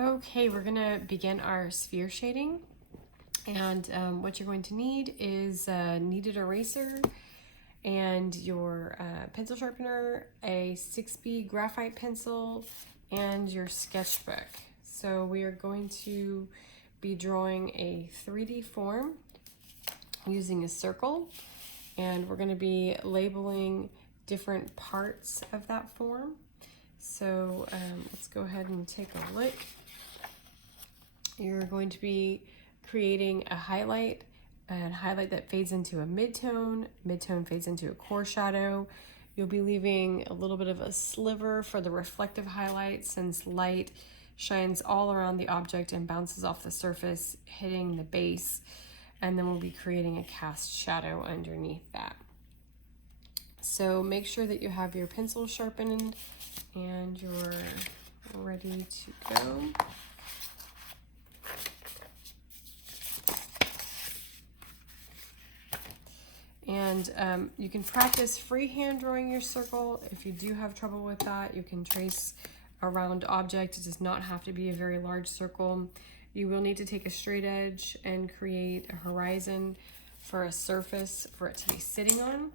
Okay, we're gonna begin our sphere shading. And what you're going to need is a kneaded eraser and your pencil sharpener, a 6B graphite pencil, and your sketchbook. So we are going to be drawing a 3D form using a circle, and we're going to be labeling different parts of that form. So let's go ahead and take a look. You're going to be creating a highlight that fades into a midtone. Midtone fades into a core shadow. You'll be leaving a little bit of a sliver for the reflective highlight, since light shines all around the object and bounces off the surface, hitting the base. And then we'll be creating a cast shadow underneath that. So make sure that you have your pencil sharpened and you're ready to go. And you can practice freehand drawing your circle. If you do have trouble with that, you can trace a round object. It does not have to be a very large circle. You will need to take a straight edge and create a horizon for a surface for it to be sitting on.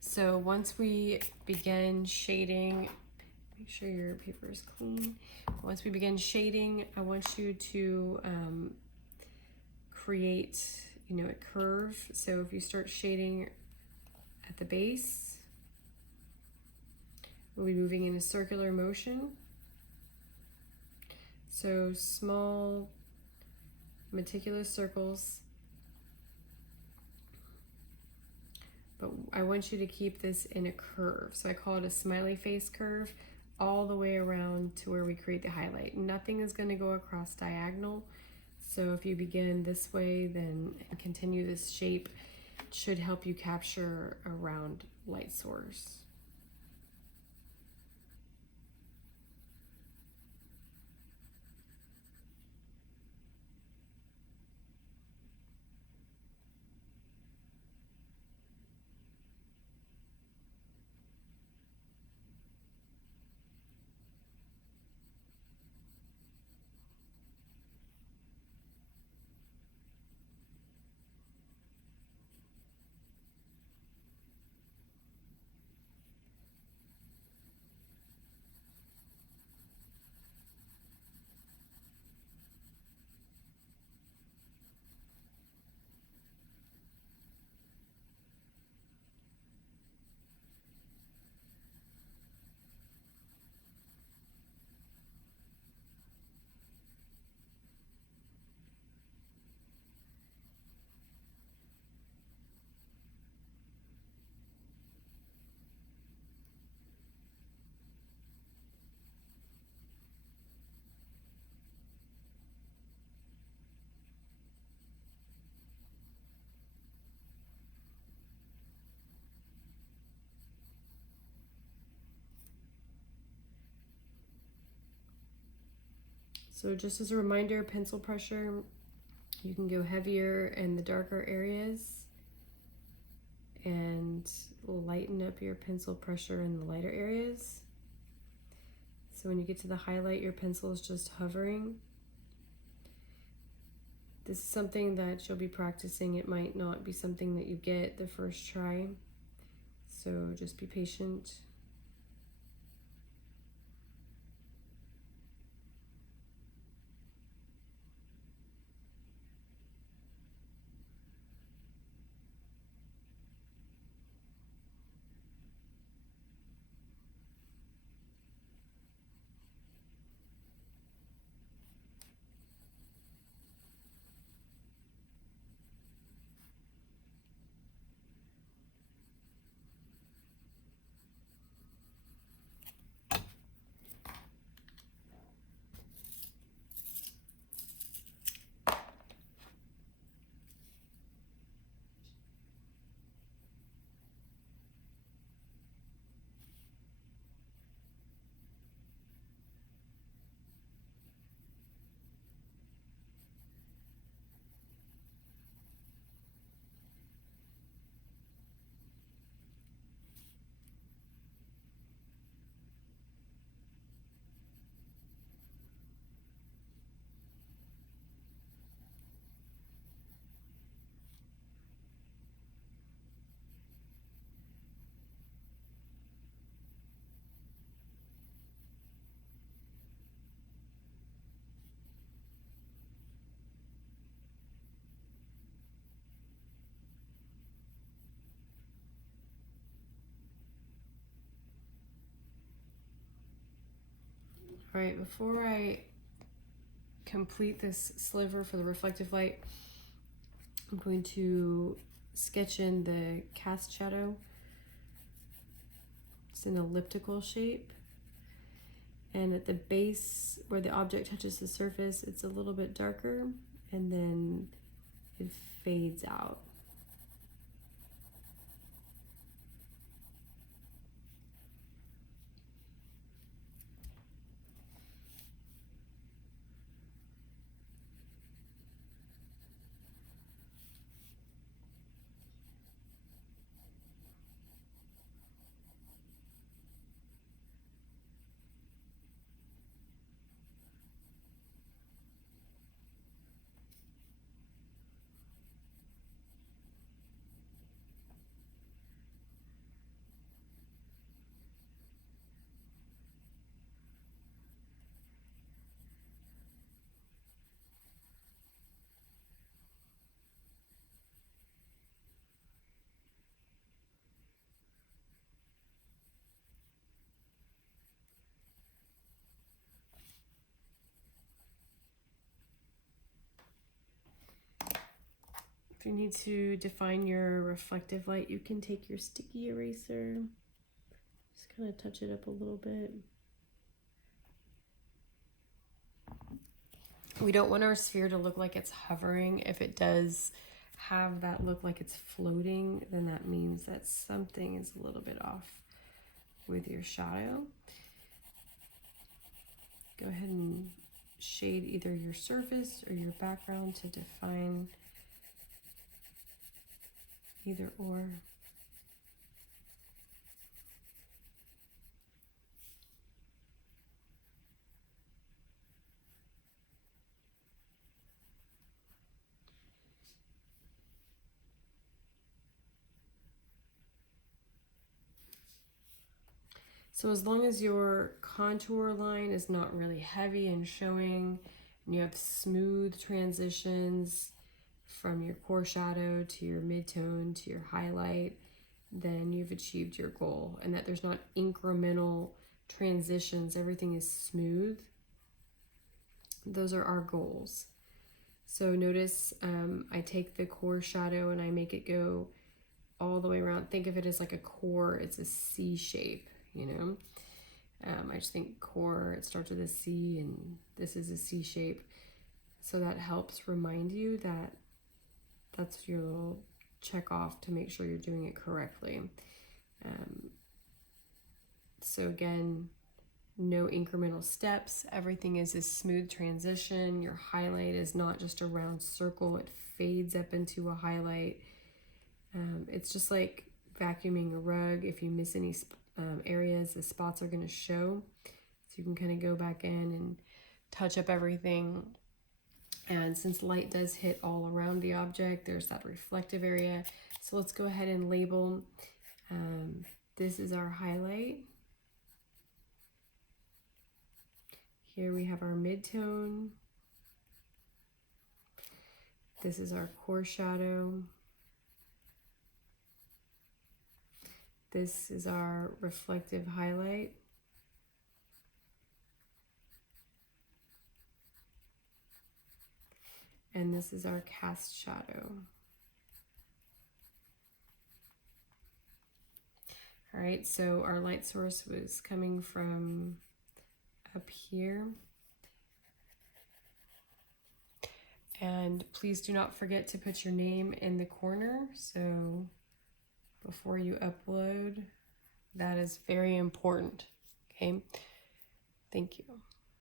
So once we begin shading, make sure your paper is clean. Once we begin shading, I want you to create a curve. So if you start shading at the base, we'll be moving in a circular motion. So small, meticulous circles. But I want you to keep this in a curve. So I call it a smiley face curve all the way around to where we create the highlight. Nothing is going to go across diagonal. So if you begin this way, then continue this shape, it should help you capture a round light source. So just as a reminder, pencil pressure, you can go heavier in the darker areas and lighten up your pencil pressure in the lighter areas. So when you get to the highlight, your pencil is just hovering. This is something that you'll be practicing. It might not be something that you get the first try, so just be patient. All right, before I complete this sliver for the reflective light, I'm going to sketch in the cast shadow. It's an elliptical shape. And at the base where the object touches the surface, it's a little bit darker, and then it fades out. If you need to define your reflective light, you can take your sticky eraser, just kind of touch it up a little bit. We don't want our sphere to look like it's hovering. If it does have that look like it's floating, then that means that something is a little bit off with your shadow. Go ahead and shade either your surface or your background to define either or. So as long as your contour line is not really heavy and showing, and you have smooth transitions from your core shadow to your midtone to your highlight, then you've achieved your goal. And that there's not incremental transitions, everything is smooth. Those are our goals. So notice I take the core shadow and I make it go all the way around. Think of it as like a core, it's a C shape, you know? I just think core, it starts with a C and this is a C shape. So that helps remind you that that's your little check off to make sure you're doing it correctly. So again, no incremental steps. Everything is a smooth transition. Your highlight is not just a round circle. It fades up into a highlight. It's just like vacuuming a rug. If you miss any areas, the spots are going to show. So you can kind of go back in and touch up everything. And since light does hit all around the object, there's that reflective area. So let's go ahead and label. This is our highlight. Here we have our midtone. This is our core shadow. This is our reflective highlight. And this is our cast shadow. All right, so our light source was coming from up here. And please do not forget to put your name in the corner. So before you upload, that is very important. Okay, thank you.